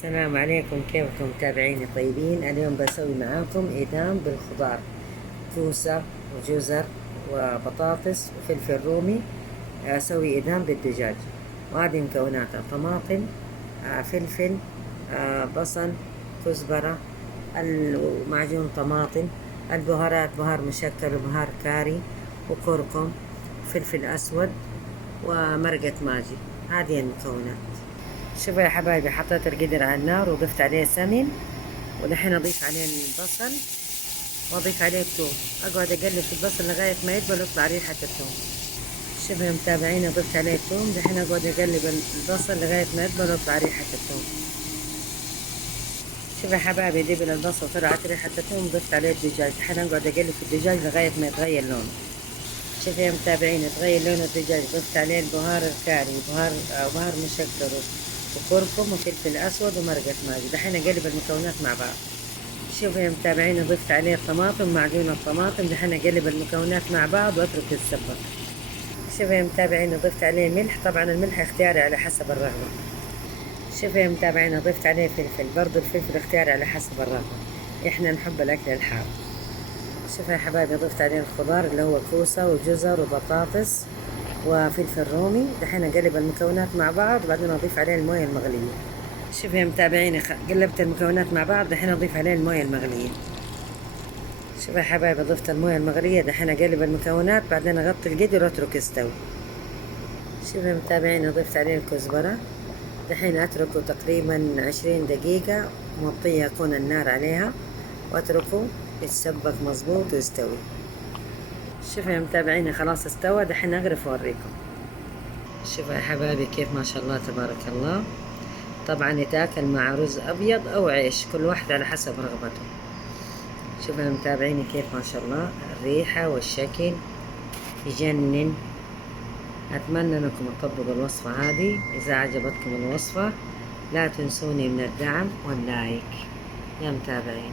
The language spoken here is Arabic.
السلام عليكم، كيفكم متابعيني طيبين؟ اليوم بسوي معاكم إدام بالخضار، كوسة وجزر وبطاطس وفلفل رومي. أسوي إدام بالدجاج، وهذه مكوناتها: طماطم، فلفل، بصل، كزبرة، ومعجون طماطم، البهارات بهار مشكل وبهار كاري وكركم وفلفل أسود ومرقة ماجي. هذه المكونات. شوفوا يا حبايبي، حطيت القدر على النار وضفت عليه سمن، ودحين اضيف عليه البصل واضيف عليه الثوم. اقعد اقلب في البصل لغايه ما يدبل ويطلع ريحه الثوم. شوفوا يا متابعين، ضفت عليه الثوم، دحين اقعد اقلب البصل لغايه ما يدبل ويطلع ريحه الثوم. شوفوا يا حبايبي، دبل البصل وطلعت ريحه الثوم، ضفت عليه الدجاج، دحين اقعد اقلب في الدجاج لغايه ما يتغير لونه. شوفوا يا متابعين، يتغير لون الدجاج، ضفت عليه البهار الكاري بهار مشكل وكركم وفلفل اسود ومرقة ماجي. دحين اقلب المكونات مع بعض. شوفوا يا متابعين، ضفت عليه الطماطم، معجون الطماطم، دحين اقلب المكونات مع بعض واترك يتسبك. شوفوا يا متابعين، ضفت عليه ملح، طبعا الملح اختياري على حسب الرغبة. شوفوا يا متابعين، ضفت عليه فلفل، برضو الفلفل اختياري على حسب الرغبة، احنا نحب الاكل الحار. شوفوا يا حبايبي، ضفت عليه الخضار اللي هو كوسة وجزر وبطاطس وفلفل رومي. دحين اقلب المكونات مع بعض وبعدين اضيف عليه المويه المغليه. شوفوا يا متابعيني، قلبت المكونات مع بعض، دحين اضيف عليه المويه المغليه. شوفوا يا حبايبي، ضفت المويه المغليه، دحين اقلب المكونات بعدين اغطي القدر واترك يستوي. شوفوا يا متابعيني، ضفت عليه الكزبره، دحين اتركه تقريبا 20 دقيقه، موطيه يكون النار عليها، واتركه يتسبك مظبوط ويستوي. شوفوا يا متابعيني، خلاص استوى، دحين اغرف واوريكم. شوفوا يا حبايبي كيف ما شاء الله تبارك الله. طبعا يتاكل مع رز ابيض او عيش، كل واحد على حسب رغبته. شوفوا يا متابعيني كيف ما شاء الله الريحة والشكل يجنن. اتمنى انكم تطبقوا الوصفة هذه. اذا عجبتكم الوصفة لا تنسوني من الدعم واللايك يا متابعين.